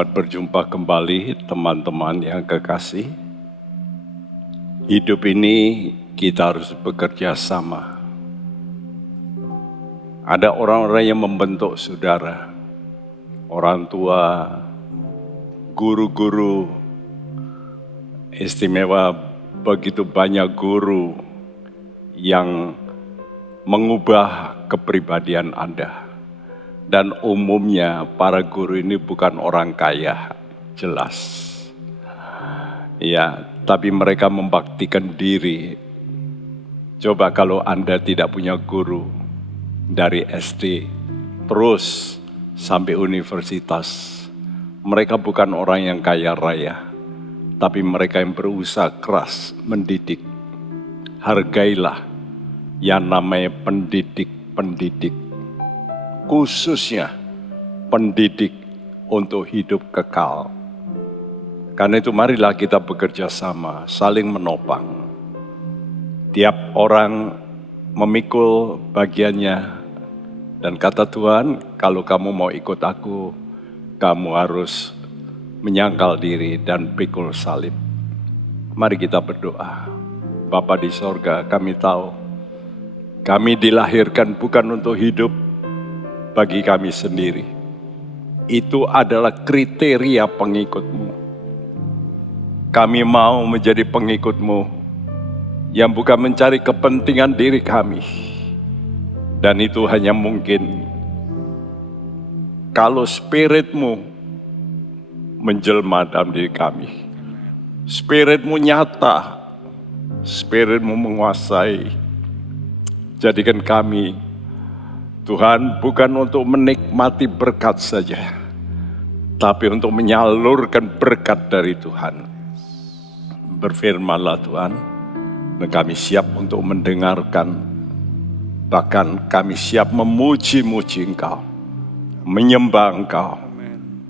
Selamat berjumpa kembali teman-teman yang kekasih. Hidup ini kita harus bekerja sama. Ada orang-orang yang membentuk saudara, orang tua, guru-guru, istimewa begitu banyak guru yang mengubah kepribadian Anda. Dan umumnya para guru ini bukan orang kaya, jelas. Ya, tapi mereka membaktikan diri. Coba kalau Anda tidak punya guru dari SD, terus sampai universitas. Mereka bukan orang yang kaya raya, tapi mereka yang berusaha keras mendidik. Hargailah yang namanya pendidik. Khususnya pendidik untuk hidup kekal. Karena itu marilah kita bekerja sama, saling menopang. Tiap orang memikul bagiannya. Dan kata Tuhan, kalau kamu mau ikut aku, kamu harus menyangkal diri dan pikul salib. Mari kita berdoa. Bapa di sorga, kami tahu, kami dilahirkan bukan untuk hidup bagi kami sendiri. Itu adalah kriteria pengikut-Mu. Kami mau menjadi pengikut-Mu yang bukan mencari kepentingan diri kami. Dan itu hanya mungkin kalau Spirit-Mu menjelma dalam diri kami. Spirit-Mu nyata, Spirit-Mu menguasai. Jadikan kami, Tuhan, bukan untuk menikmati berkat saja, tapi untuk menyalurkan berkat dari Tuhan. Berfirmanlah Tuhan, dan kami siap untuk mendengarkan, bahkan kami siap memuji-muji Engkau, menyembah Engkau,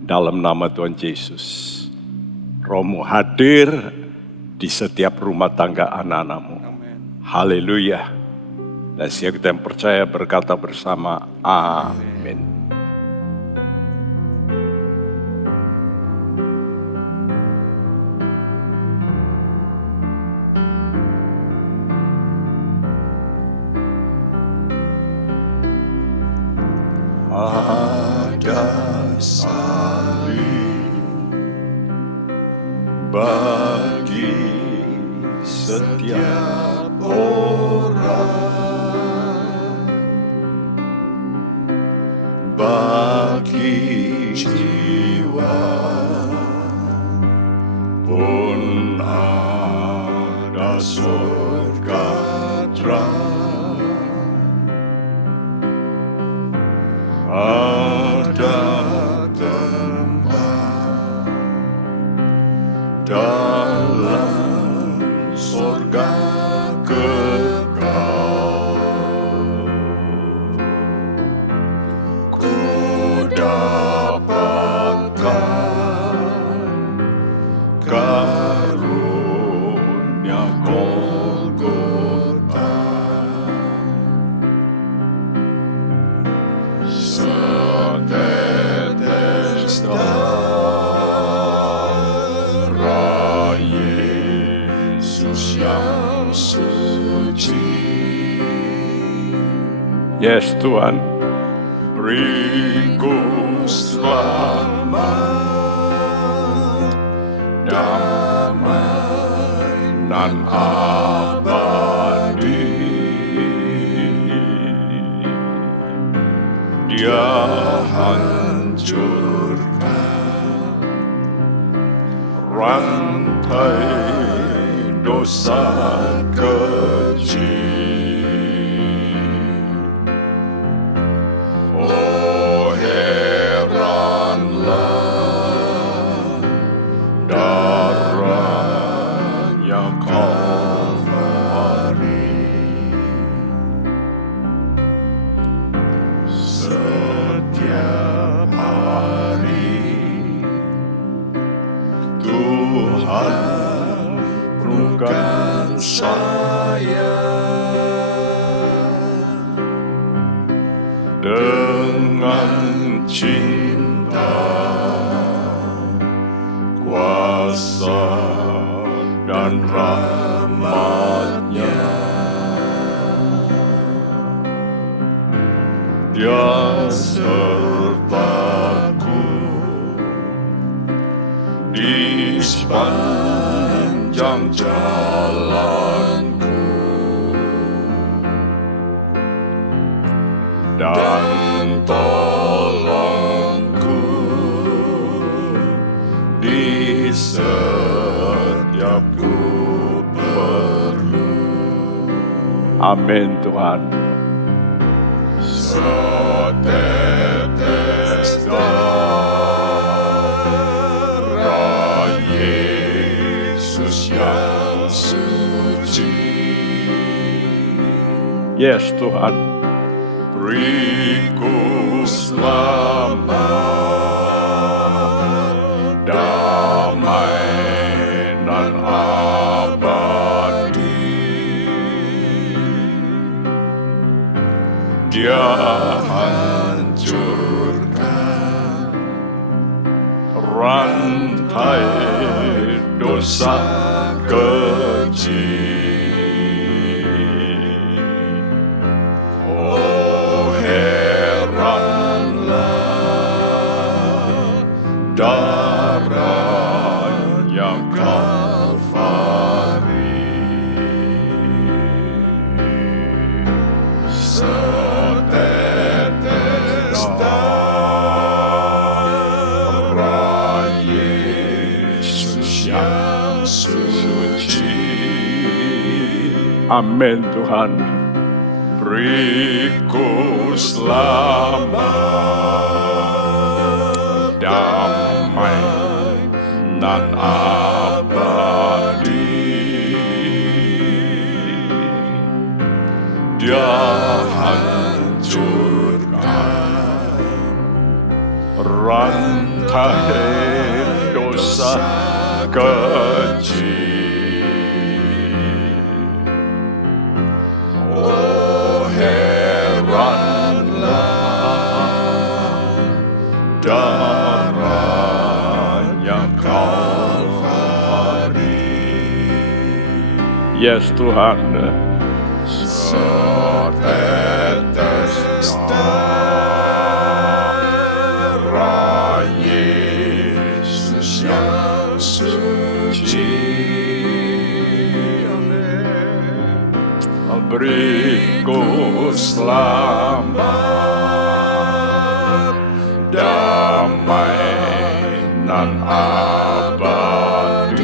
dalam nama Tuhan Yesus. Roh-Mu hadir di setiap rumah tangga anak-anak-Mu. Haleluya. Dan siapa kita yang percaya berkata bersama, amin. Ada salib bagi setiap orang, bagi jiwa pun ada surga terang, ada tempat dalam surga kekal. Ku dapatkan karunia Golgota, setetes darah Yesus yang suci. Yes Tuhan, beriku selamat, damai nan abadi. Dia hancurkan rantai dosa kecil. Oh heranlah darahnya Kalvari. Setiap hari Tuhan penuhkan saya dengan cinta kuasa dan rahmat-Nya. Dia sertaku di sepanjang jalanku, dan tolongku di setiap ku perlu. Amin Tuhan. Setetes darah Yesus yang suci. Yes Tuhan. Beriku selamat, damai dan abadi. Dia hancurkan rantai dosa kecil. Oh heranlah darahnya Kalvari. Setetes darah Yesus yang suci. Amin Tuhan. Beriku selamat, damai dan abadi. Dia hancurkan rantai dosa kecil. Oh heranlah darahnya Kalvari. Yes Tuhan. Setetes darah Yesus yang suci. Beriku selamat, damai dan abadi.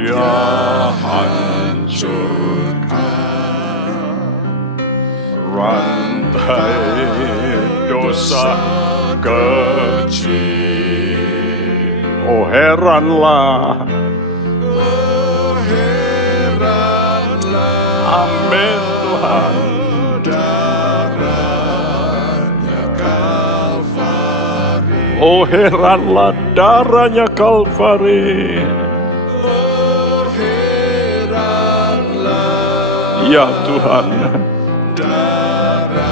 Dia hancurkan rantai dosa kecil. Oh heranlah. Amin Tuhan. Darahnya Kalvari. Oh heranlah darahnya Kalvari. Oh heranlah. Ya Tuhan. Darahnya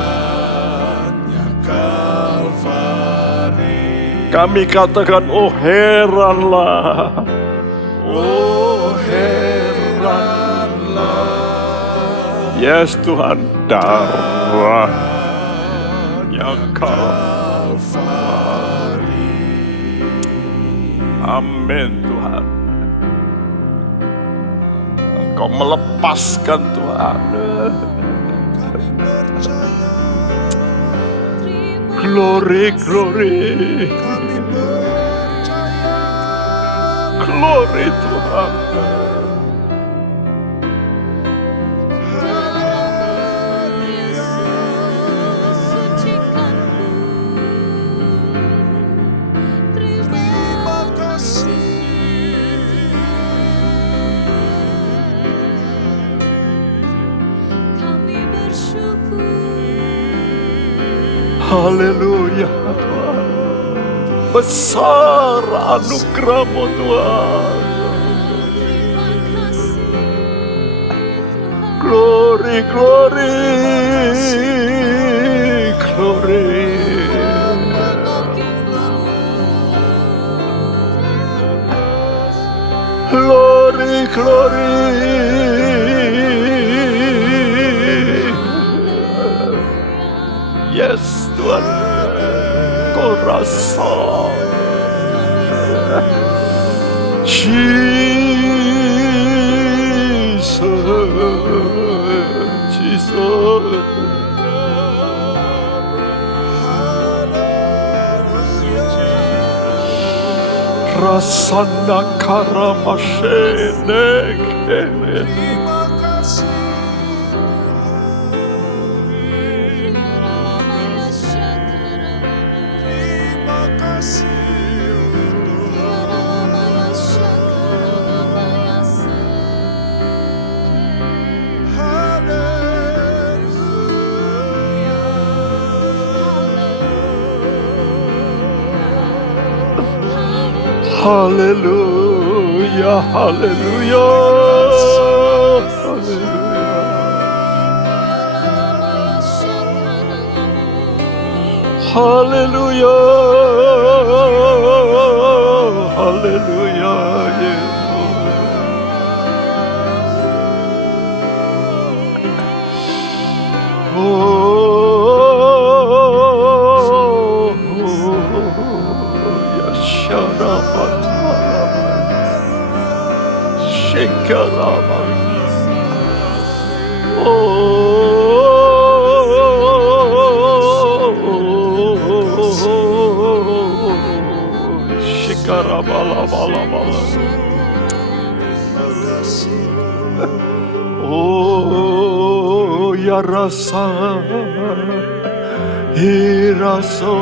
Kalvari. Kami katakan oh heranlah. Oh heranlah. Yes Tuhan, darahnya Kalvari. Amin Tuhan. Engkau melepaskan Tuhan. Glory, glory. Glory Tuhan. Haleluya Tuhan. Besar anugerah-Mu Tuhan. Glory, glory, glory. glory. Yes Tuhan, Kau rasa Jesus, Jesus. Rasana karamashene kene. Hallelujah, hallelujah, hallelujah, hallelujah, yes. Shekarama. Oh, ya rasa, iraso.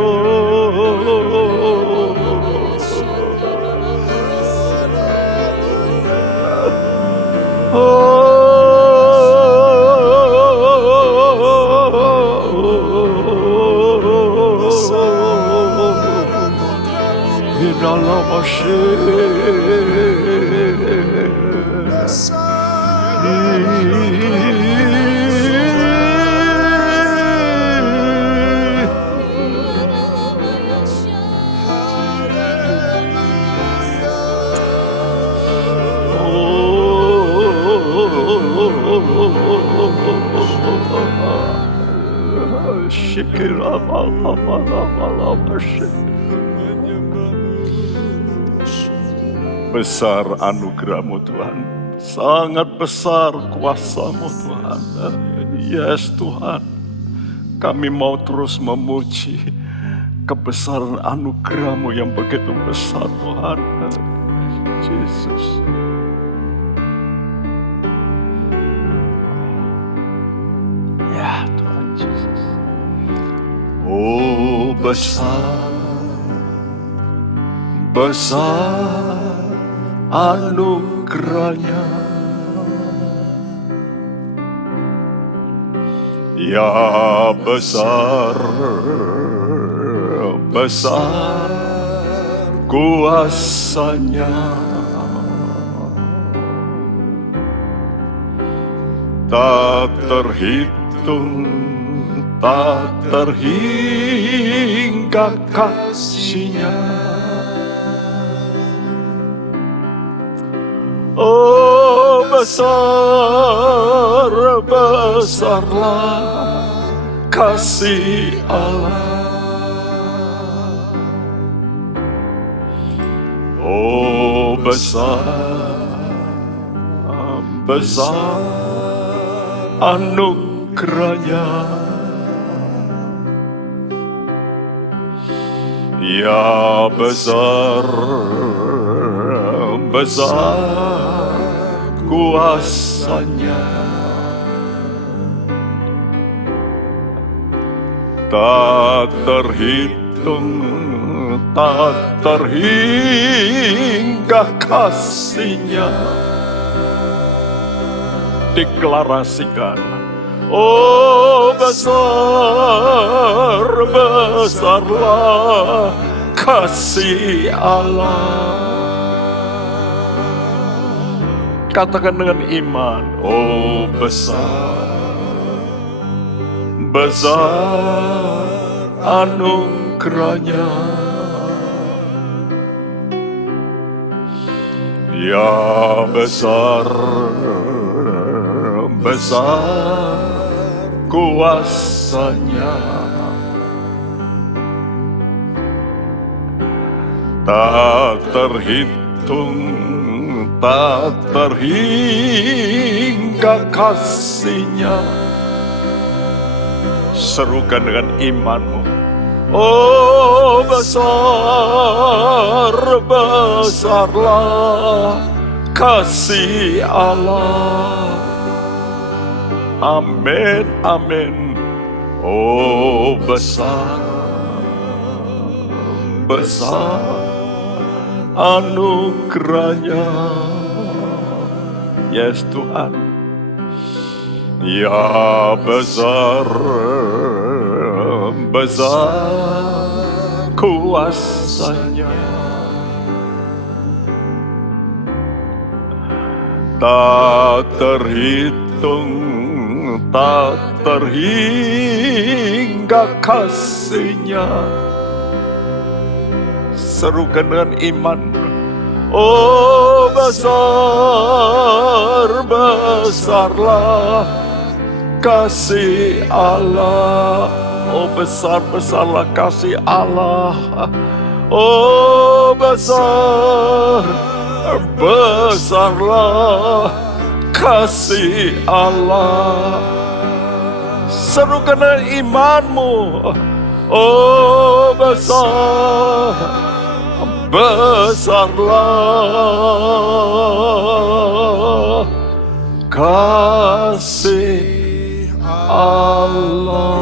Besar anugerah-Mu Tuhan, sangat besar kuasa-Mu Tuhan. Yes Tuhan, kami mau terus memuji kebesaran anugerah-Mu yang begitu besar Tuhan. Yesus. Ya Tuhan Yesus. Oh besar, besar anugerahnya, ya besar, besar kuasanya, tak terhitung, tak terhingga kasih-Nya. Oh besar, besarlah kasih Allah. Oh besar, besar anugerahnya, ya besar, besar kuasa-Nya, tak terhitung, tak terhingga kasih-Nya. Deklarasikan, oh besar, besarlah kasih Allah. Katakan dengan iman, oh besar, besar anugerahnya, Ya besar, besar kuasanya, tak terhitung, tak terhingga kasih-Nya. Serukan dengan imanmu. Oh besar, besarlah kasih Allah. Amin, amin. Oh besar, besar anugerah-Nya. Yes Tuhan. Ya besar, besar kuasa-Nya, tak terhitung, tak terhingga kasih-Nya. Serukan dengan iman. Oh besar, besarlah kasih Allah. Oh besar-besarlah kasih Allah. Oh besar, besarlah kasih Allah. Serukan dengan imanmu. Oh besar, besarlah kasih Allah.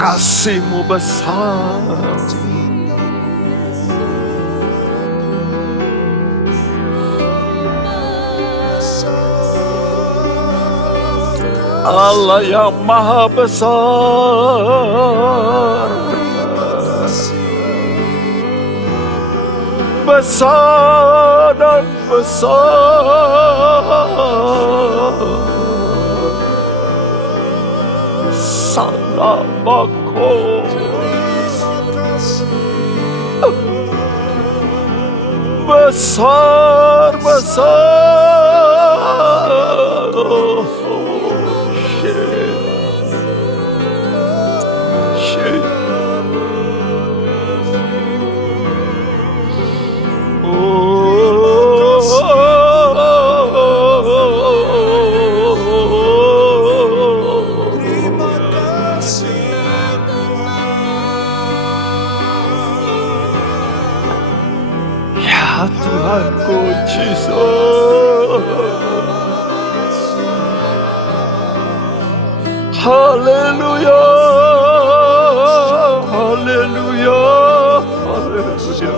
Kasih-Mu besar. Allah yang maha besar, besar dan besar. Salamaku, besar, besar. Tuhanku Jesus. Haleluya, haleluya, haleluya.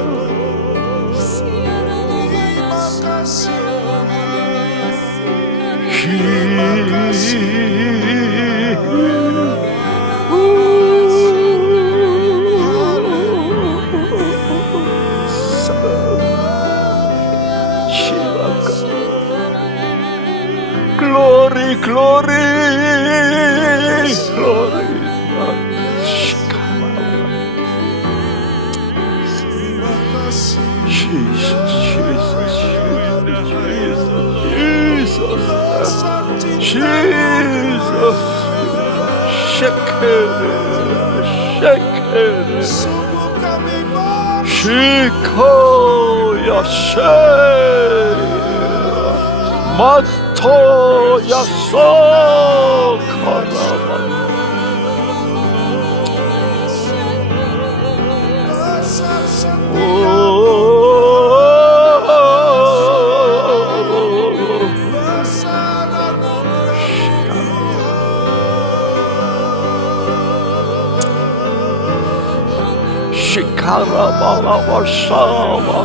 Glory, glory, glory. Jesus, Jesus, Jesus, Jesus, Shekere, Shekere, Shiko, Yashe, Mato, Yaso, Karama. Shikara bala warshamako.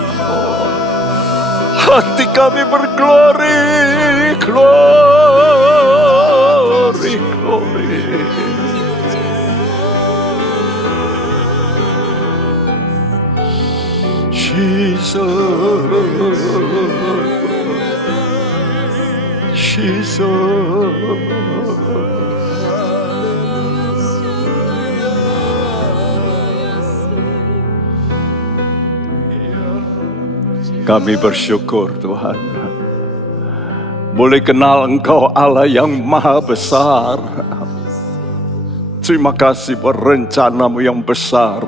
Hati kami berglori, glory, glory. Jesus, Jesus. Kami bersyukur Tuhan, boleh kenal Engkau Allah yang maha besar. Terima kasih buat rencanamu yang besar.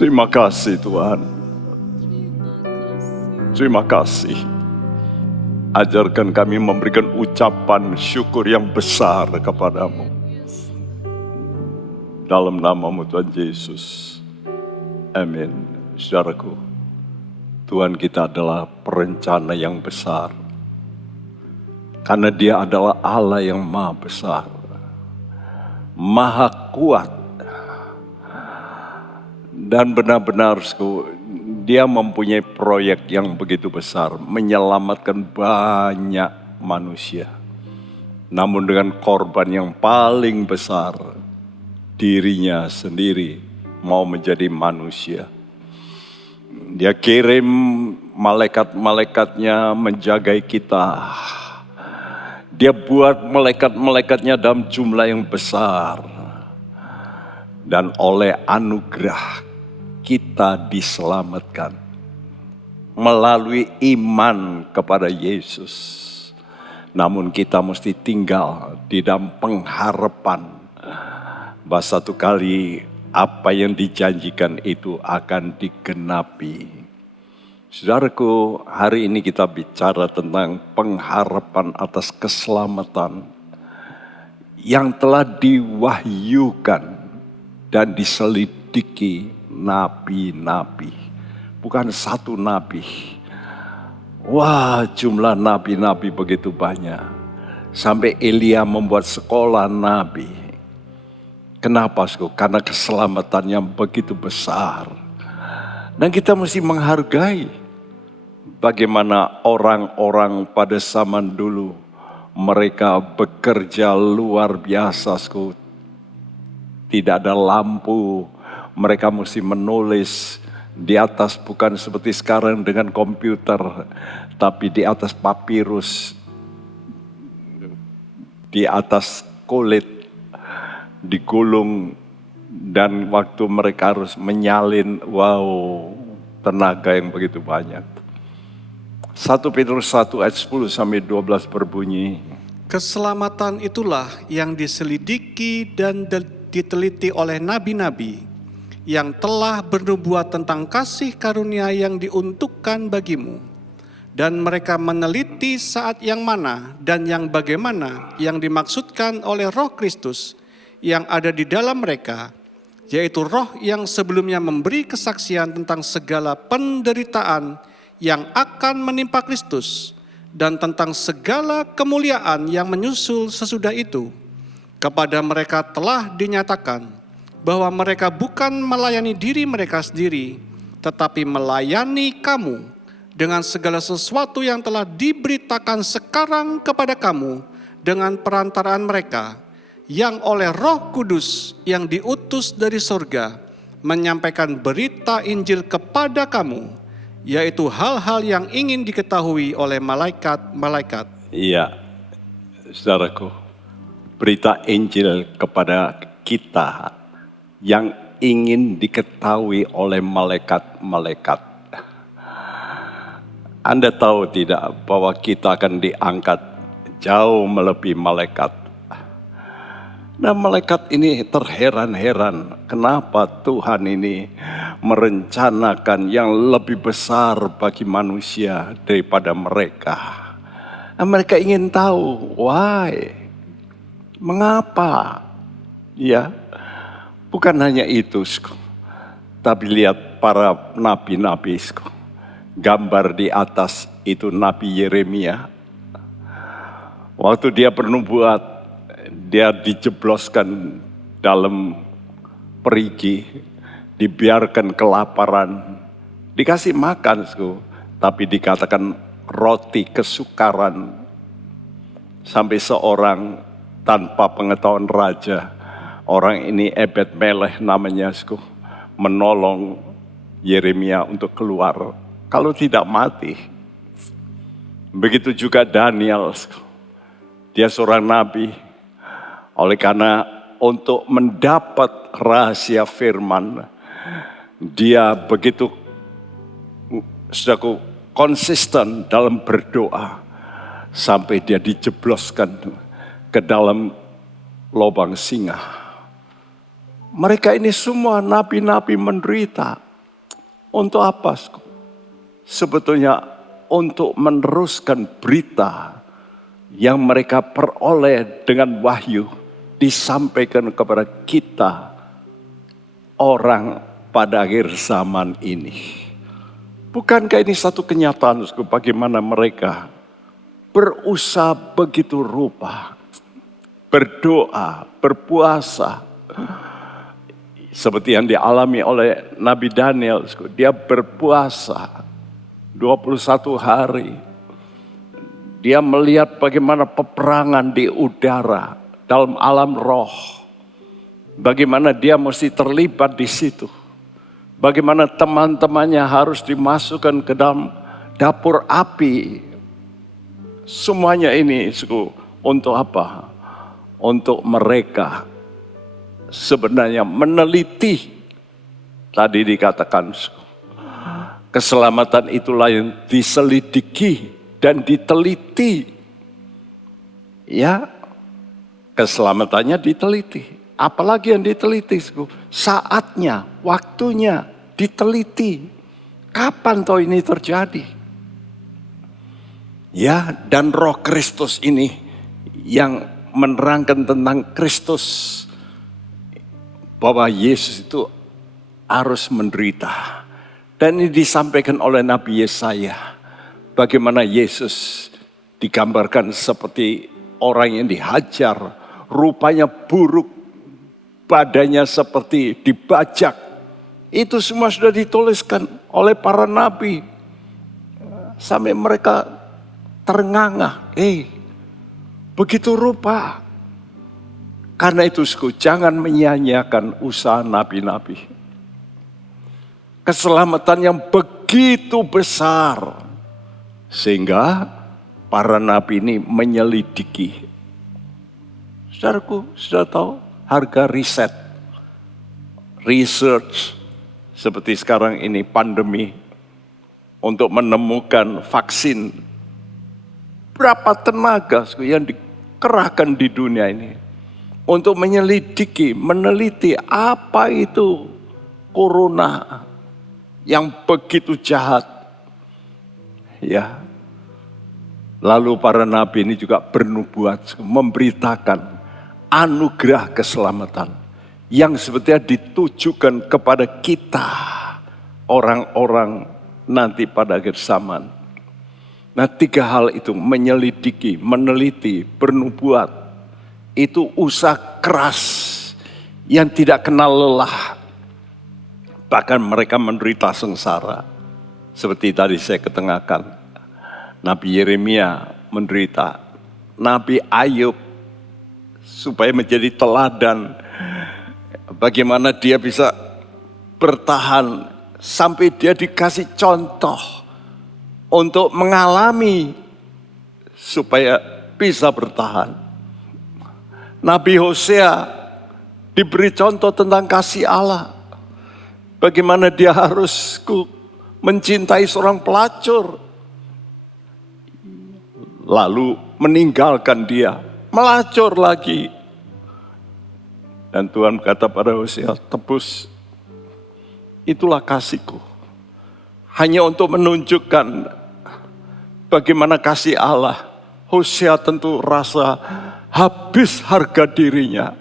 Terima kasih Tuhan. Terima kasih. Ajarkan kami memberikan ucapan syukur yang besar kepadamu. Dalam namamu Tuhan Yesus. Amin. Saudaraku, Tuhan kita adalah perencana yang besar. Karena Dia adalah Allah yang maha besar, maha kuat. Dan benar-benar Dia mempunyai proyek yang begitu besar, menyelamatkan banyak manusia. Namun dengan korban yang paling besar, dirinya sendiri mau menjadi manusia. Dia kirim malaikat-malaikatnya menjagai kita. Dia buat malaikat-malaikatnya dalam jumlah yang besar. Dan oleh anugerah kita diselamatkan melalui iman kepada Yesus. Namun kita mesti tinggal di dalam pengharapan bahwa satu kali apa yang dijanjikan itu akan digenapi. Saudaraku, hari ini kita bicara tentang pengharapan atas keselamatan yang telah diwahyukan dan diselidiki nabi-nabi. Bukan satu nabi. Wah, jumlah nabi-nabi begitu banyak. Sampai Elia membuat sekolah nabi. Kenapa? Karena keselamatan yang begitu besar. Dan kita mesti menghargai bagaimana orang-orang pada zaman dulu mereka bekerja luar biasa. Tidak ada lampu, mereka mesti menulis di atas, bukan seperti sekarang dengan komputer, tapi di atas papirus, di atas kulit, digulung, dan waktu mereka harus menyalin, wow, tenaga yang begitu banyak. 1 Petrus 1 ayat 10 sampai 12 berbunyi, keselamatan itulah yang diselidiki dan diteliti oleh nabi-nabi yang telah bernubuat tentang kasih karunia yang diuntukkan bagimu. Dan mereka meneliti saat yang mana dan yang bagaimana yang dimaksudkan oleh Roh Kristus yang ada di dalam mereka, yaitu roh yang sebelumnya memberi kesaksian tentang segala penderitaan yang akan menimpa Kristus dan tentang segala kemuliaan yang menyusul sesudah itu. Kepada mereka telah dinyatakan bahwa mereka bukan melayani diri mereka sendiri, tetapi melayani kamu dengan segala sesuatu yang telah diberitakan sekarang kepada kamu dengan perantaraan mereka, yang oleh Roh Kudus yang diutus dari surga menyampaikan berita Injil kepada kamu, yaitu hal-hal yang ingin diketahui oleh malaikat-malaikat. Iya, saudaraku, berita Injil kepada kita yang ingin diketahui oleh malaikat-malaikat. Anda tahu tidak bahwa kita akan diangkat jauh melebihi malaikat? Nah, malaikat ini terheran-heran kenapa Tuhan ini merencanakan yang lebih besar bagi manusia daripada mereka. Nah, mereka ingin tahu, why? Mengapa? Ya, bukan hanya itu, tapi lihat para nabi-nabi. Gambar di atas itu Nabi Yeremia. Waktu dia bernubuat, dia dijebloskan dalam perigi, dibiarkan kelaparan, dikasih makan, tapi dikatakan roti kesukaran. Sampai seorang tanpa pengetahuan raja, orang ini Ebed Melech namanya, menolong Yeremia untuk keluar. Kalau tidak mati. Begitu juga Daniel, dia seorang nabi. Oleh karena untuk mendapat rahasia firman, dia begitu Saudaraku, konsisten dalam berdoa sampai dia dijebloskan ke dalam lubang singa. Mereka ini semua nabi-nabi menderita. Untuk apa? Sebetulnya untuk meneruskan berita yang mereka peroleh dengan wahyu disampaikan kepada kita orang pada akhir zaman ini. Bukankah ini satu kenyataan bagaimana mereka berusaha begitu rupa, berdoa, berpuasa. Seperti yang dialami oleh Nabi Daniel, dia berpuasa 21 hari. Dia melihat bagaimana peperangan di udara, dalam alam roh. Bagaimana dia mesti terlibat di situ. Bagaimana teman-temannya harus dimasukkan ke dalam dapur api. Semuanya ini untuk apa? Untuk mereka sebenarnya meneliti. Tadi dikatakan keselamatan itulah yang diselidiki dan diteliti. Ya, keselamatannya diteliti. Apalagi yang diteliti, saatnya, waktunya diteliti. Kapan toh ini terjadi? Ya, dan Roh Kristus ini yang menerangkan tentang Kristus, bahwa Yesus itu harus menderita. Dan ini disampaikan oleh Nabi Yesaya. Bagaimana Yesus digambarkan seperti orang yang dihajar, rupanya buruk, badannya seperti dibajak. Itu semua sudah dituliskan oleh para nabi. Sampai mereka ternganga. Begitu rupa. Karena itu jangan menyia-nyiakan usaha nabi-nabi. Keselamatan yang begitu besar. Sehingga para nabi ini menyelidiki. Saudaraku, sudah tahu harga riset, research seperti sekarang ini pandemi untuk menemukan vaksin. Berapa tenaga yang dikerahkan di dunia ini untuk menyelidiki, meneliti apa itu corona yang begitu jahat. Ya. Lalu para nabi ini juga bernubuat, memberitakan anugerah keselamatan yang sebetulnya ditujukan kepada kita, orang-orang nanti pada akhir zaman. Nah, 3 hal itu, menyelidiki, meneliti, bernubuat, itu usaha keras yang tidak kenal lelah. Bahkan mereka menderita sengsara. Seperti tadi saya ketengahkan, Nabi Yeremia menderita, Nabi Ayub, supaya menjadi teladan bagaimana dia bisa bertahan sampai dia dikasih contoh untuk mengalami supaya bisa bertahan. Nabi Hosea diberi contoh tentang kasih Allah, bagaimana dia harus mencintai seorang pelacur, lalu meninggalkan dia, melacur lagi. Dan Tuhan kata pada Hosea, tebus. Itulah kasihku. Hanya untuk menunjukkan bagaimana kasih Allah. Hosea tentu rasa habis harga dirinya.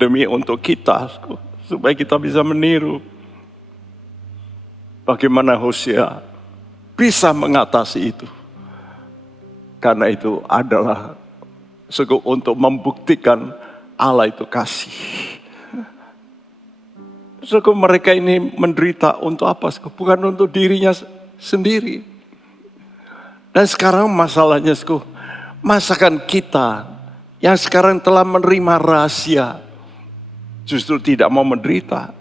Demi untuk kita, supaya kita bisa meniru. Bagaimana Hosea bisa mengatasi itu. Karena itu adalah untuk membuktikan Allah itu kasih. Mereka ini menderita untuk apa? Bukan untuk dirinya sendiri. Dan sekarang masalahnya, masakan kita yang sekarang telah menerima rahasia justru tidak mau menderita.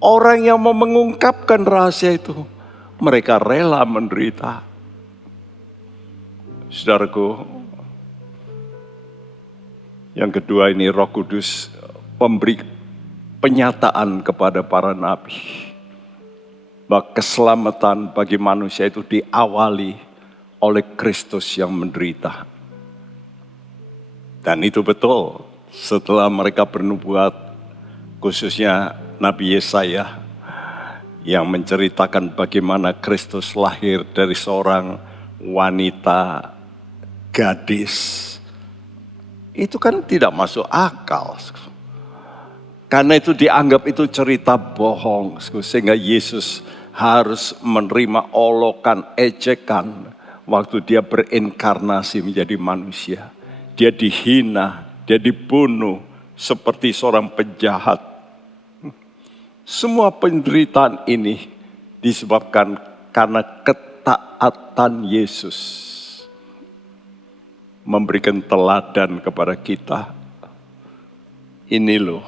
Orang yang mau mengungkapkan rahasia itu, mereka rela menderita. Saudaraku, yang kedua ini Roh Kudus memberi penyataan kepada para nabi. bahwa keselamatan bagi manusia itu diawali oleh Kristus yang menderita. Dan itu betul, setelah mereka bernubuat, khususnya Nabi Yesaya, yang menceritakan bagaimana Kristus lahir dari seorang wanita gadis. Itu kan tidak masuk akal. Karena itu dianggap itu cerita bohong, sehingga Yesus harus menerima olokan, ejekan waktu dia berinkarnasi menjadi manusia. Dia dihina, dia dibunuh seperti seorang penjahat. Semua penderitaan ini disebabkan karena ketaatan Yesus memberikan teladan kepada kita. Ini loh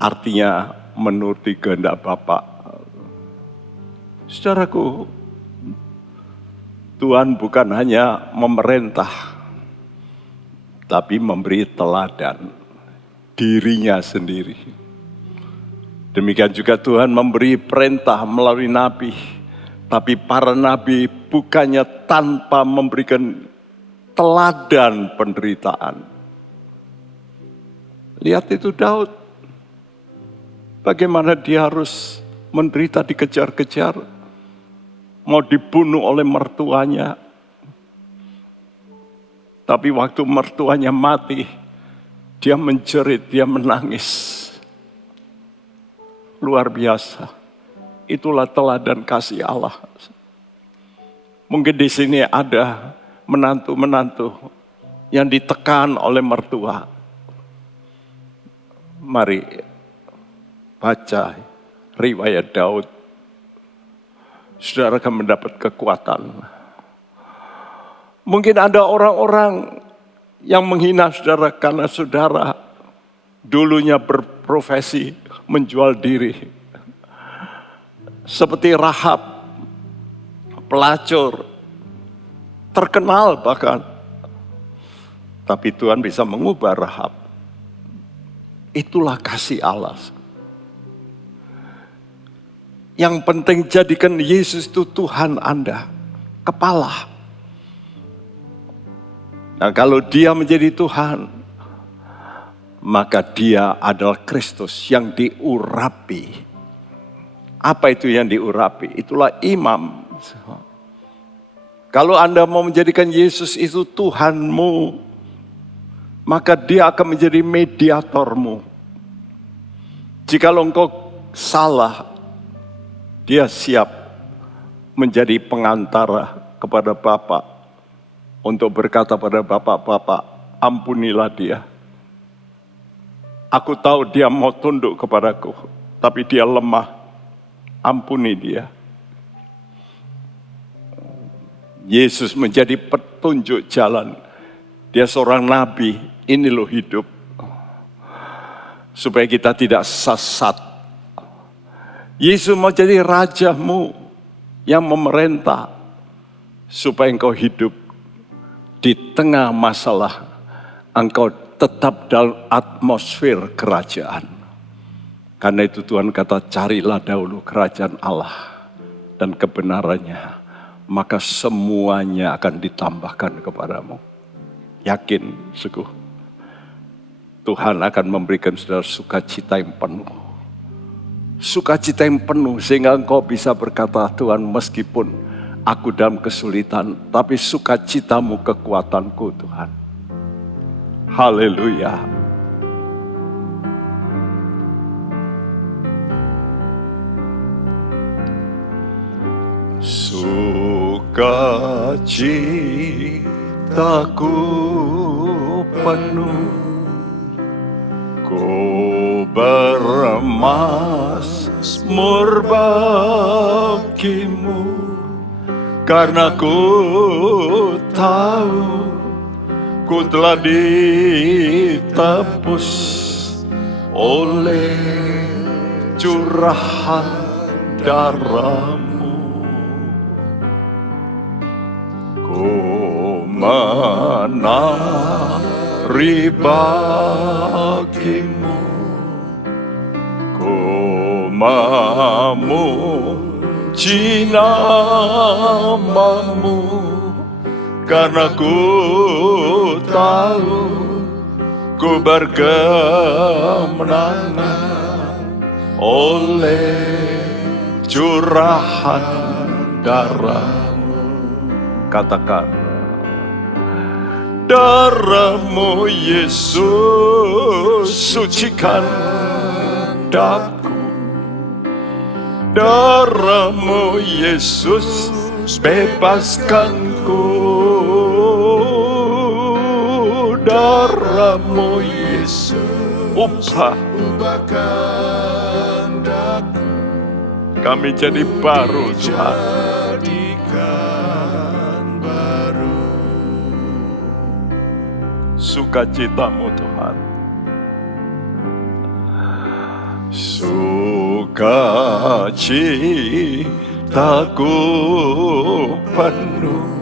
artinya menuruti kehendak Bapa. Saudaraku, Tuhan bukan hanya memerintah, tapi memberi teladan dirinya sendiri. Demikian juga Tuhan memberi perintah melalui nabi, tapi para nabi bukannya tanpa memberikan teladan penderitaan. Lihat itu Daud, bagaimana dia harus menderita, dikejar-kejar, mau dibunuh oleh mertuanya. Tapi waktu mertuanya mati, dia menjerit, dia menangis. Luar biasa. Itulah teladan kasih Allah. Mungkin di sini ada menantu-menantu yang ditekan oleh mertua. Mari baca riwayat Daud. Saudara akan mendapat kekuatan. Mungkin ada orang-orang yang menghina saudara karena saudara dulunya berprofesi menjual diri. Seperti Rahab, pelacur, terkenal bahkan. Tapi Tuhan bisa mengubah Rahab. Itulah kasih Allah. Yang penting jadikan Yesus itu Tuhan Anda, kepala. Nah, kalau dia menjadi Tuhan, maka dia adalah Kristus yang diurapi. Apa itu yang diurapi? Itulah imam. Kalau Anda mau menjadikan Yesus itu Tuhanmu, maka dia akan menjadi mediatormu. Jikalau engkau salah, dia siap menjadi pengantara kepada Bapa untuk berkata pada Bapak, ampunilah dia. Aku tahu dia mau tunduk kepadaku, tapi dia lemah. Ampuni dia. Yesus menjadi petunjuk jalan. Dia seorang nabi, ini loh hidup. Supaya kita tidak sesat. Yesus mau jadi rajamu yang memerintah. Supaya engkau hidup di tengah masalah. Engkau tetap dalam atmosfer kerajaan. Karena itu Tuhan kata, carilah dahulu kerajaan Allah dan kebenarannya. Maka semuanya akan ditambahkan kepadamu. Yakin, sungguh. Tuhan akan memberikan saudara sukacita yang penuh. Sukacita yang penuh sehingga engkau bisa berkata, Tuhan meskipun aku dalam kesulitan, tapi sukacitamu kekuatanku Tuhan. Haleluya. Sukacitaku penuh, ku bermazmur bagimu, karena ku tahu ku telah ditebus oleh curahan darahmu. Ku menari bagimu, ku memuji namamu, karena ku tahu ku berkemenangan oleh curahan darahmu. Katakan, darahmu Yesus sucikan daku, darahmu Yesus bebaskanku, darahmu Yesus ubahkan daku, kami jadi baru Tuhan. Sukacitamu Tuhan, sukacitaku penuh,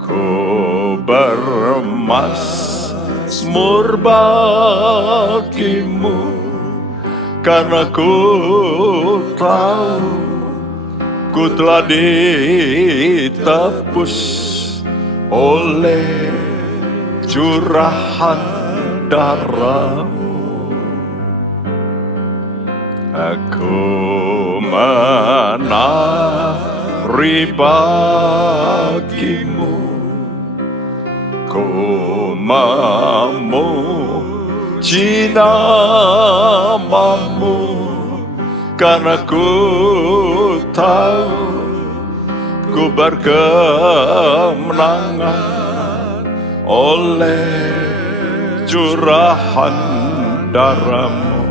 ku bermazmur bagimu, karena ku tahu ku telah ditebus oleh curahan darahmu. Aku menari bagimu, ku memuji namamu, karena ku tahu ku berkemenangan oleh curahan darahmu.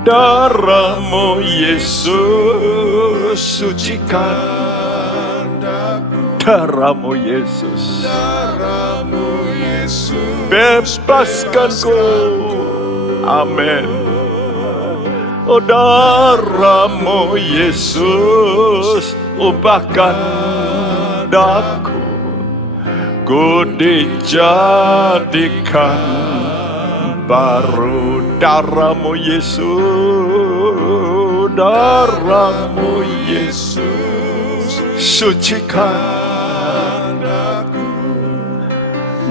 Darahmu Yesus sucikan daku, darahmu Yesus bebaskanku. Amin. Oh, darahmu Yesus ubahkan daku, ku dijadikan baru. Darahmu Yesus, darahmu Yesus sucikan daku,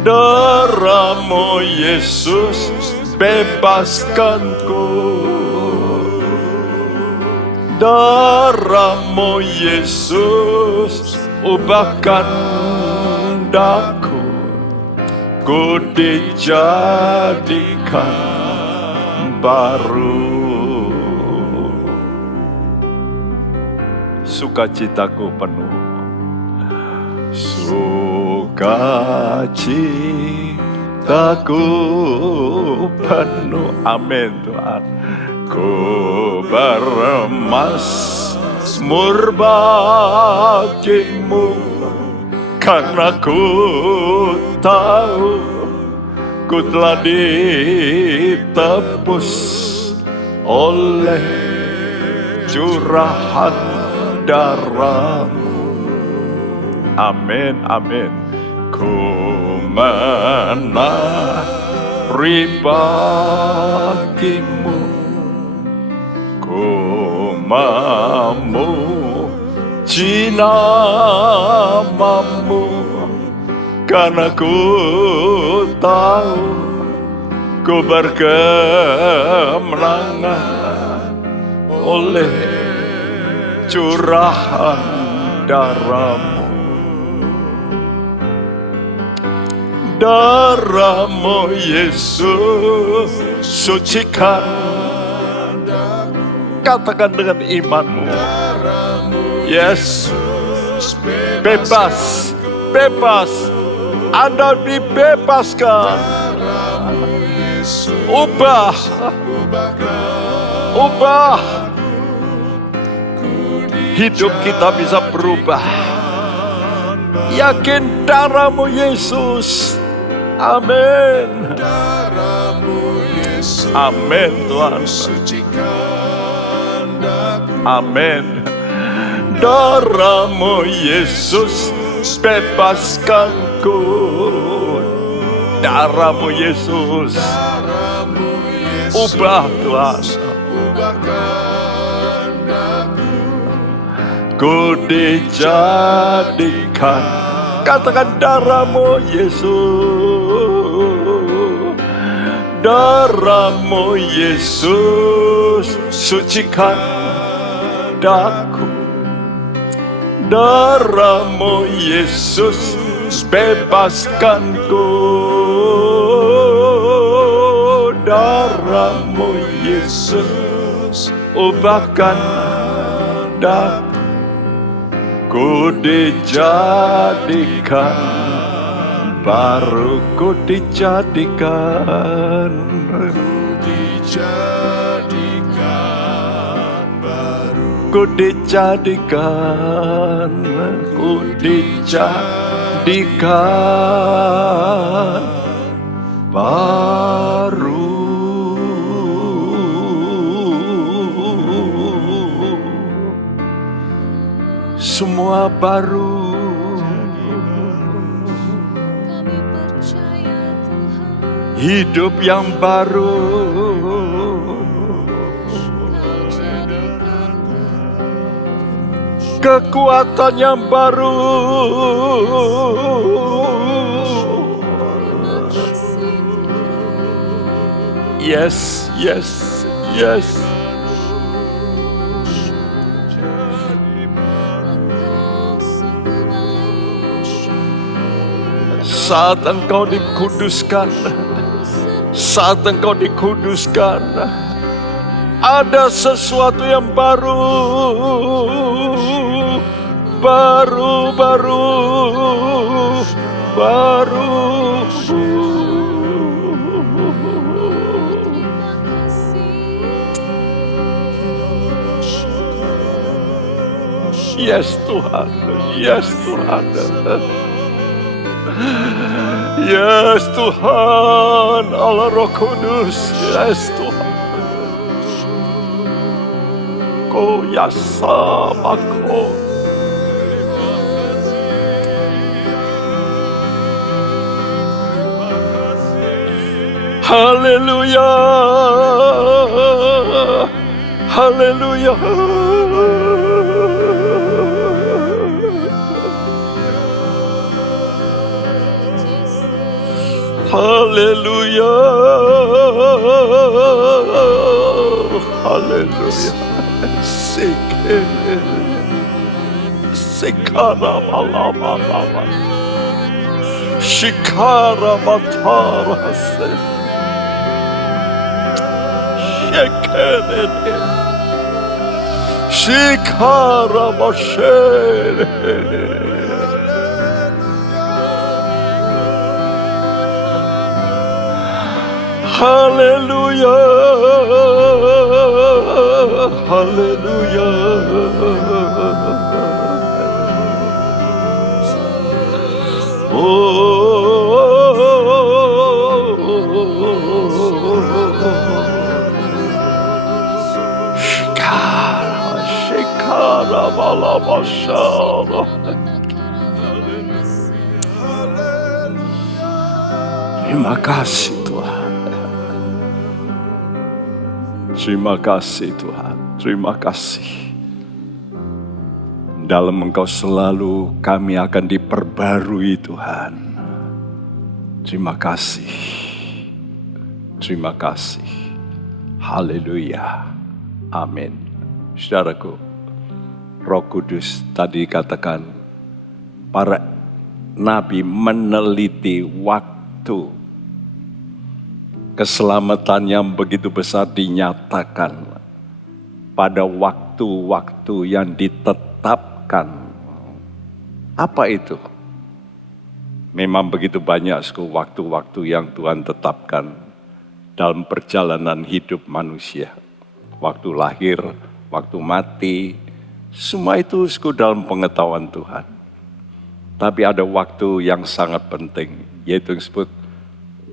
darahmu Yesus bebaskanku, darahmu Yesus ubahkan daku, ku dijadikan baru. Sukacitaku penuh, sukacitaku penuh. Amin Tuhan. Ku bermazmur bagimu, karena ku tahu ku telah ditebus oleh curahan darahmu. Amin, amin. Ku menari bagimu, ku memuji namamu, karena ku tahu ku berkemenangan oleh curahan darahmu. Darahmu Yesus sucikan. Katakan dengan imanmu, Yesus bebas, bebas. Anda dibebaskan. Ubah, ubah. Hidup kita bisa berubah. Yakin darahmu Yesus. Amin. Amin Tuhan. Amin. Darahmu Yesus bebaskanku. Darahmu Yesus Ubah Tuhan. Ku dijadikan, katakan darah-Mu Yesus, darah-Mu Yesus, sucikan daku, darah-Mu Yesus, bebaskanku, darah-Mu Yesus, ubahkan daku. Ku dijadikan baru, ku dijadikan baru, ku dijadikan baru. Semua baru, hidup yang baru, kekuatan yang baru. Yes, yes, yes. Saat Engkau dikuduskan, saat Engkau dikuduskan, ada sesuatu yang baru, baru, baru, baru. Yes Tuhan, yes Tuhan. Yes Tuhan, Allah Roh Kudus, yes Tuhan. Kau yasa aku. Haleluya, haleluya. Haleluya, haleluya. Sekara malama, shikara matara se, shekere, shikara mashere. Haleluya, haleluya. Shikara balabashara. Terima kasih Tuhan. Terima kasih Tuhan, terima kasih. Dalam Engkau selalu kami akan diperbarui Tuhan. Terima kasih, terima kasih. Haleluya, amin. Saudaraku, Roh Kudus tadi katakan para nabi meneliti waktu. Keselamatan yang begitu besar dinyatakan pada waktu-waktu yang ditetapkan. Apa itu? Memang begitu banyak waktu-waktu yang Tuhan tetapkan dalam perjalanan hidup manusia. Waktu lahir, waktu mati, semua itu dalam pengetahuan Tuhan. Tapi ada waktu yang sangat penting, yaitu yang disebut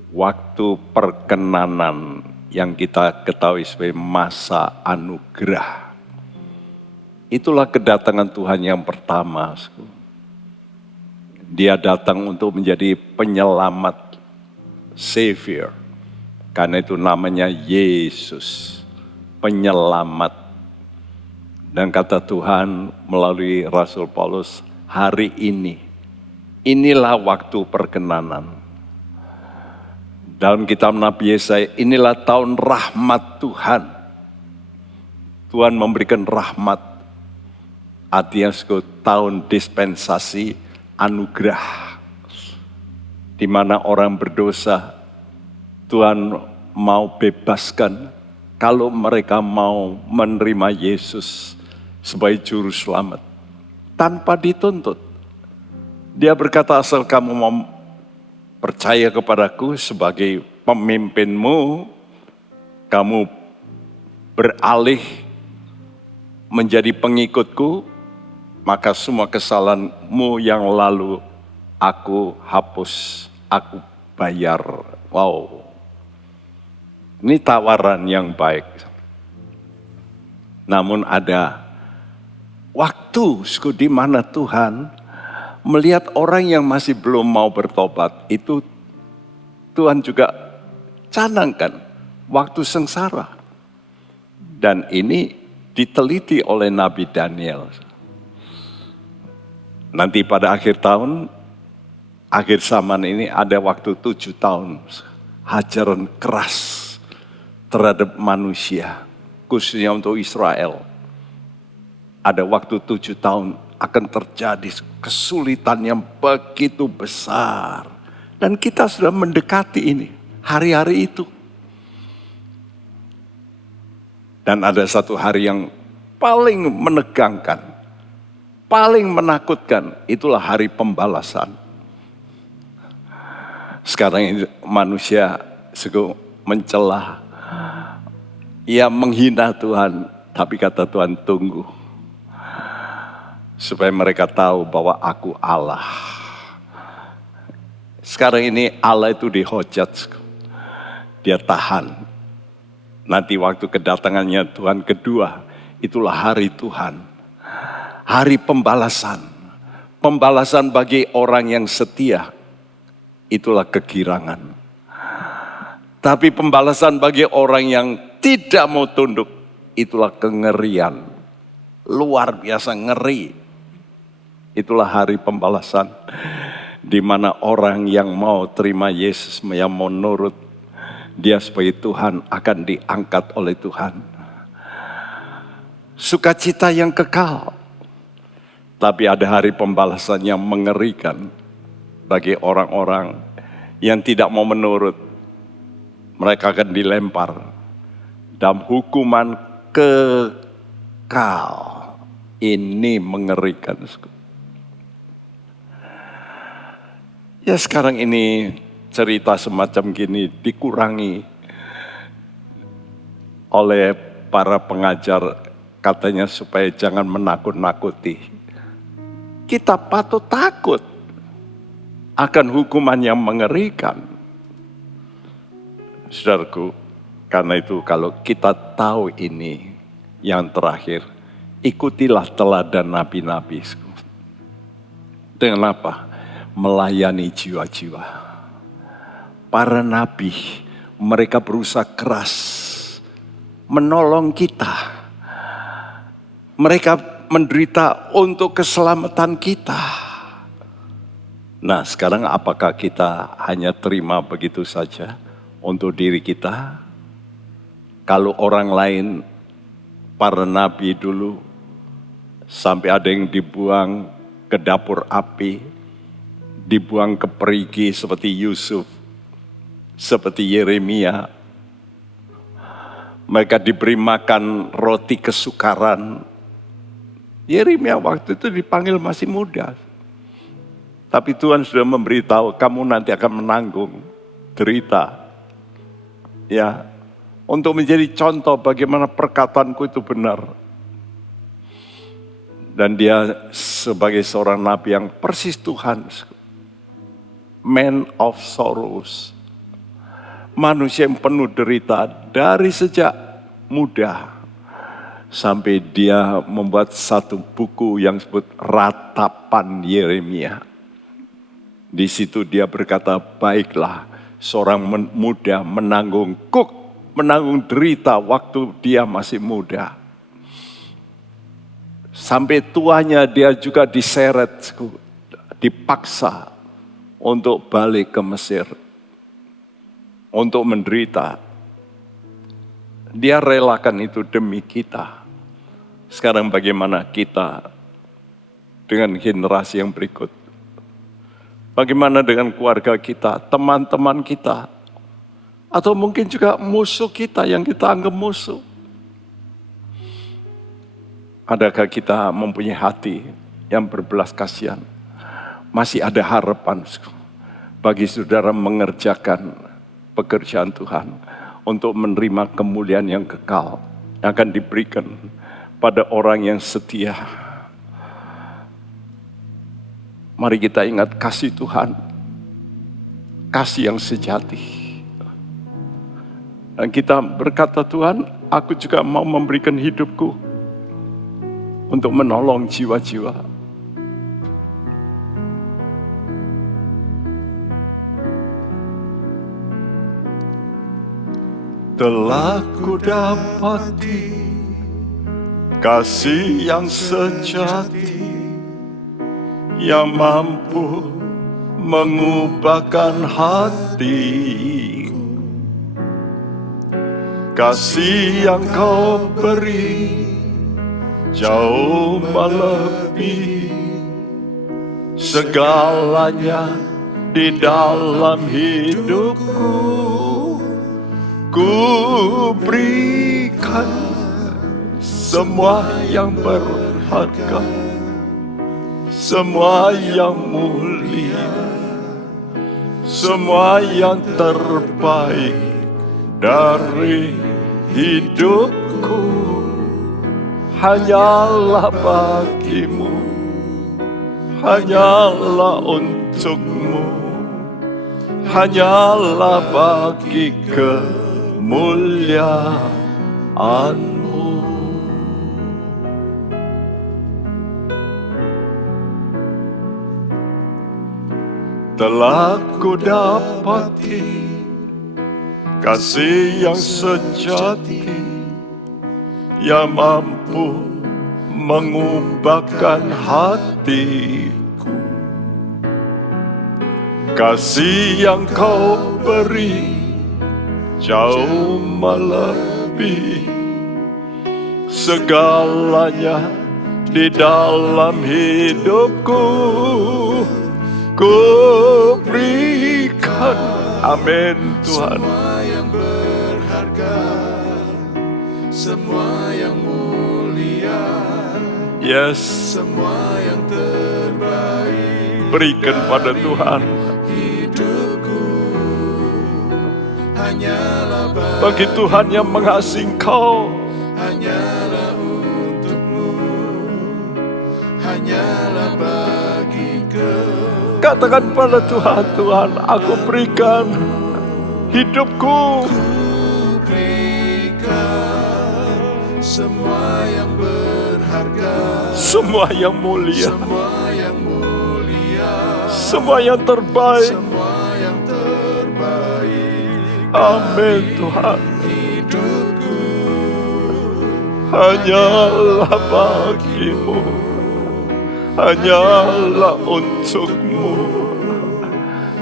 waktu perkenanan yang kita ketahui sebagai masa anugerah. Itulah kedatangan Tuhan yang pertama. Dia datang untuk menjadi penyelamat, Savior. Karena itu namanya Yesus, penyelamat. Dan kata Tuhan melalui Rasul Paulus, hari ini, inilah waktu perkenanan. Dalam kitab Nabi Yesaya, inilah tahun rahmat Tuhan. Tuhan memberikan rahmat, artinya tahun dispensasi anugerah. Di mana orang berdosa, Tuhan mau bebaskan kalau mereka mau menerima Yesus sebagai juru selamat. Tanpa dituntut. Dia berkata, asal kamu mau percaya kepadaku sebagai pemimpinmu, kamu beralih menjadi pengikutku, maka semua kesalahanmu yang lalu aku hapus, aku bayar. Wow, ini tawaran yang baik. Namun ada waktu di mana Tuhan melihat orang yang masih belum mau bertobat, itu Tuhan juga canangkan waktu sengsara. Dan ini diteliti oleh Nabi Daniel. Nanti pada akhir tahun, akhir zaman ini ada waktu 7 tahun hajaran keras terhadap manusia, khususnya untuk Israel. Ada waktu 7 tahun akan terjadi kesulitan yang begitu besar. Dan kita sudah mendekati ini, hari-hari itu. Dan ada satu hari yang paling menegangkan, paling menakutkan, itulah hari pembalasan. Sekarang ini manusia mencela, ia menghina Tuhan, tapi kata Tuhan tunggu. Supaya mereka tahu bahwa aku Allah. Sekarang ini Allah itu dihujat, dia tahan. Nanti waktu kedatangannya Tuhan kedua, itulah hari Tuhan. Hari pembalasan. Pembalasan bagi orang yang setia, itulah kegirangan. Tapi pembalasan bagi orang yang tidak mau tunduk, itulah kengerian. Luar biasa ngeri. Itulah hari pembalasan, di mana orang yang mau terima Yesus, yang mau nurut, dia sebagai Tuhan akan diangkat oleh Tuhan. Sukacita yang kekal. Tapi ada hari pembalasan yang mengerikan bagi orang-orang yang tidak mau menurut. Mereka akan dilempar dalam hukuman kekal. Ini mengerikan. Ya sekarang ini cerita semacam gini dikurangi oleh para pengajar, katanya supaya jangan menakut-nakuti. Kita patut takut akan hukuman yang mengerikan. Saudaraku, karena itu kalau kita tahu ini yang terakhir, ikutilah teladan nabi-nabi. Dengan apa? Melayani jiwa-jiwa. Para nabi, mereka berusaha keras menolong kita. Mereka menderita untuk keselamatan kita. Nah, sekarang apakah kita hanya terima begitu saja untuk diri kita? Kalau orang lain, para nabi dulu, sampai ada yang dibuang ke dapur api, dibuang ke perigi seperti Yusuf, seperti Yeremia. Mereka diberi makan roti kesukaran. Yeremia waktu itu dipanggil masih muda. Tapi Tuhan sudah memberitahu, kamu nanti akan menanggung derita. Ya, untuk menjadi contoh bagaimana perkataanku itu benar. Dan dia sebagai seorang nabi yang persis Tuhan. Man of sorrows. Manusia yang penuh derita dari sejak muda. Sampai dia membuat satu buku yang disebut Ratapan Yeremia. Di situ dia berkata, baiklah seorang muda menanggung derita waktu dia masih muda. Sampai tuanya dia juga diseret, dipaksa untuk balik ke Mesir, untuk menderita. Dia relakan itu demi kita. Sekarang bagaimana kita dengan generasi yang berikut? Bagaimana dengan keluarga kita, teman-teman kita, atau mungkin juga musuh kita yang kita anggap musuh? Adakah kita mempunyai hati yang berbelas kasihan? Masih ada harapan bagi saudara mengerjakan pekerjaan Tuhan untuk menerima kemuliaan yang kekal yang akan diberikan pada orang yang setia. Mari kita ingat kasih Tuhan, kasih yang sejati. Dan kita berkata, Tuhan, aku juga mau memberikan hidupku untuk menolong jiwa-jiwa. Telah ku dapati kasih yang sejati yang mampu mengubahkan hati. Kasih yang kau beri jauh melebihi segalanya di dalam hidupku. Ku berikan semua yang berharga, semua yang mulia, semua yang terbaik dari hidupku. Hanyalah bagimu, hanyalah untukmu, hanyalah bagi kemuliaan-Mu. Telah ku dapati kasih yang sejati yang mampu mengubahkan hatiku. Kasih yang kau beri jauh melebihi segalanya di dalam hidupku. Ku berikan, amin Tuhan, semua yang berharga, semua yang mulia, yes, semua yang terbaik. Berikan pada Tuhan. Hidupku hanyalah Bagi Tuhan yang mengasihi engkau, hanyalah untukmu, hanyalah bagi katakan pada Tuhan, Tuhan, aku berikan hidupku, berikan semua yang berharga, semua yang mulia, semua yang mulia, semua yang terbaik. semua yang terbaik. Amin Tuhan. Hidupku Hanyalah bagimu, hanyalah untukmu,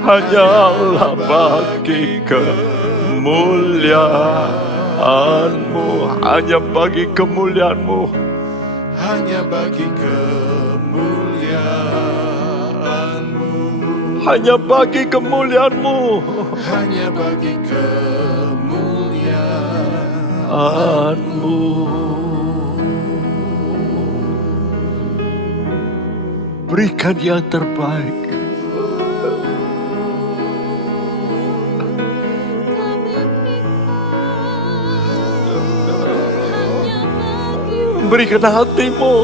hanyalah bagi kemuliaan-Mu, hanya bagi kemuliaan-Mu, hanya bagi kemuliaan-Mu, hanya bagi kemuliaan-Mu, hanya bagi kemuliaan. kemuliaan-Mu. Berikan yang terbaik. Berikan hatimu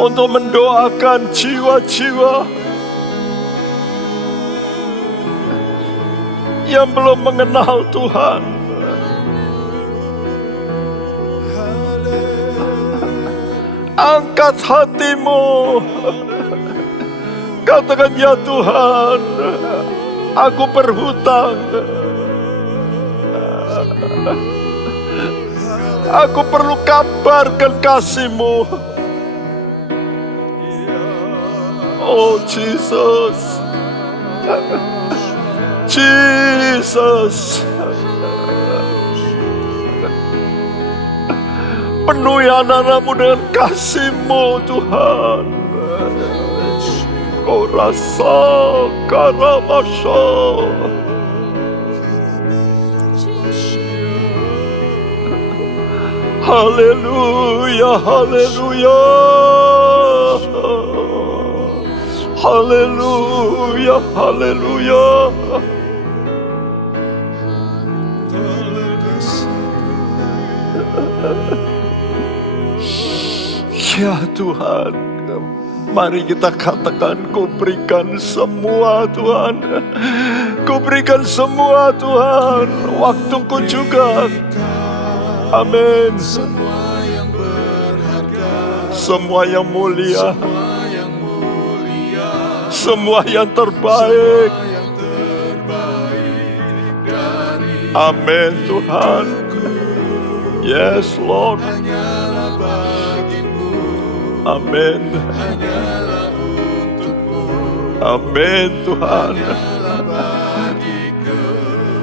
untuk mendoakan jiwa-jiwa yang belum mengenal Tuhan. Angkat hatimu Katakan, ya Tuhan, aku berhutang. Aku perlu kabarkan kasih-Mu. Oh Jesus, Jesus, penuhi anak-anak-Mu dengan kasih-Mu Tuhan. Oh rasa karamasya. Haleluya, haleluya, haleluya, haleluya. Ya Tuhan, mari kita katakan, Ku berikan semua Tuhan. Ku berikan semua Tuhan, waktuku juga. Amin. Semua yang berharga, Semua yang mulia, semua yang mulia, semua yang terbaik. yang terbaik dari Amin Tuhan. Yes Lord. hanyalah bagimu, Amin. hanyalah untukmu, Amin Tuhan. hanyalah bagi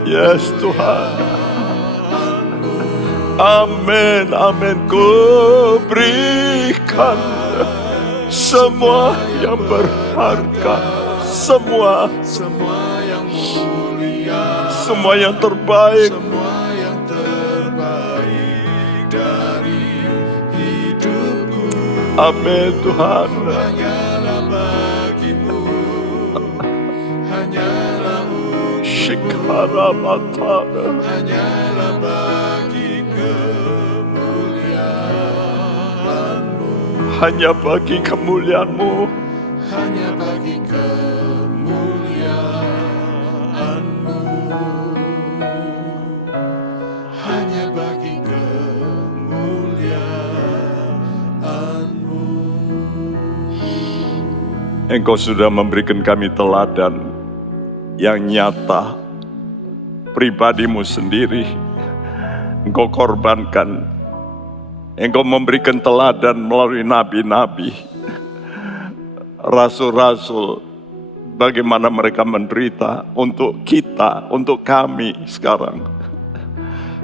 Yes Tuhan. Amin, amin. Ku berikan semua yang berharga, semua yang mulia, semua yang terbaik. semua yang terbaik dari hidupku, Amin Tuhan. hanyalah bagimu, hanyalah untukmu, Shikara matara. hanyalah bagi kemuliaan-Mu, Hanya bagi kemuliaan-Mu. hanya bagi kemuliaan-Mu, hanya bagi kemuliaan-Mu. Engkau sudah memberikan kami teladan yang nyata. Pribadi-Mu sendiri Engkau korbankan. Engkau memberikan teladan melalui nabi-nabi, rasul-rasul, bagaimana mereka menderita untuk kita, untuk kami sekarang.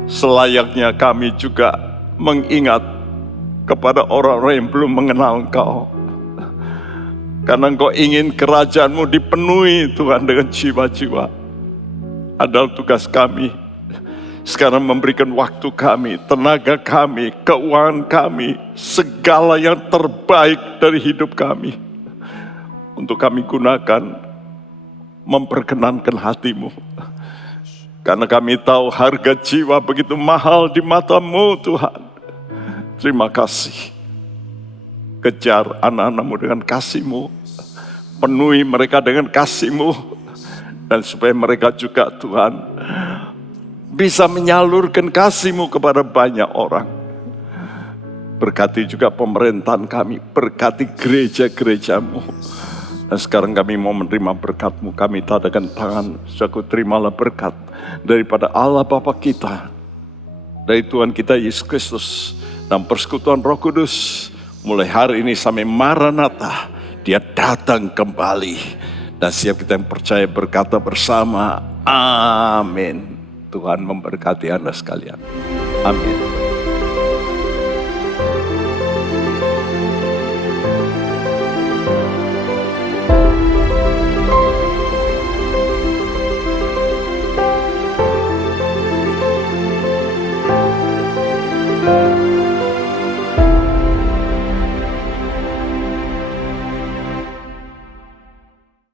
Selayaknya kami juga mengingat kepada orang-orang yang belum mengenal Engkau. Karena Engkau ingin kerajaan-Mu dipenuhi Tuhan dengan jiwa-jiwa. Adalah tugas kami sekarang memberikan waktu kami, tenaga kami, keuangan kami, segala yang terbaik dari hidup kami, untuk kami gunakan memperkenankan hati-Mu. Karena kami tahu harga jiwa begitu mahal di mata-Mu Tuhan. Terima kasih. Kejar anak-anak-Mu dengan kasih-Mu, penuhi mereka dengan kasih-Mu, dan supaya mereka juga Tuhan bisa menyalurkan kasih-Mu kepada banyak orang. Berkati juga pemerintahan kami, berkati gereja-gereja-Mu. Dan sekarang kami mau menerima berkat-Mu, kami tadakan tangan, saku terimalah berkat daripada Allah Bapa kita, dari Tuhan kita Yesus Kristus, dan persekutuan Roh Kudus, mulai hari ini sampai Maranatha, Dia datang kembali. Dan siap kita yang percaya berkata bersama, amin. Tuhan memberkati Anda sekalian. Amin.